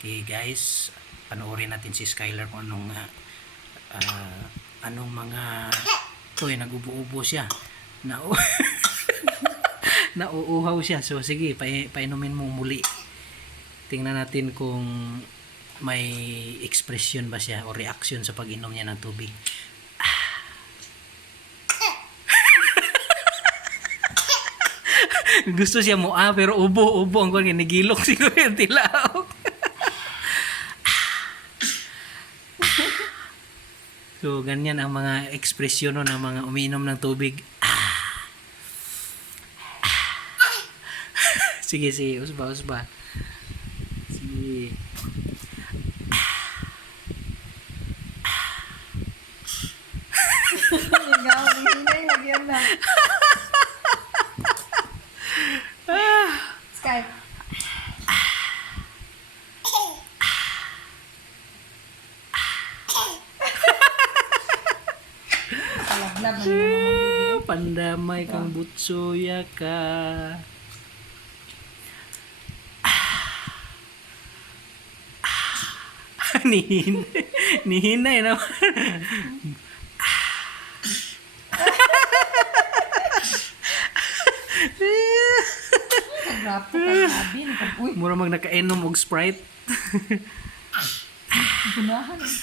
Okay guys, panoorin natin si Skylar kung anong mga nag-ubo-ubo siya. Nauuhaw siya. So sige, painumin mo muli. Tingnan natin kung may expression ba siya o reaction sa pag-inom niya ng tubig. Gusto siya mo pero ubo ang kuwan nigilok siguro yung tilaw. So ganyan ang mga ekspresyon ng mga umiinom ng tubig. Sige, usba. Sige. Sky. Pandamay kang butsoya ka. Nihinay naman. Grapo ka sabi. Uy, Mura mag nakainom og Sprite. gunahan eh.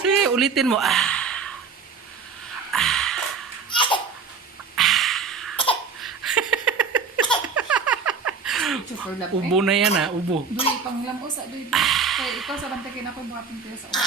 Sige, ulitin mo. Super love Ubo na yan ubo. Duy, panglambos sa duy. Kaya ikaw sa bantakin ako mga pintil sa ulo.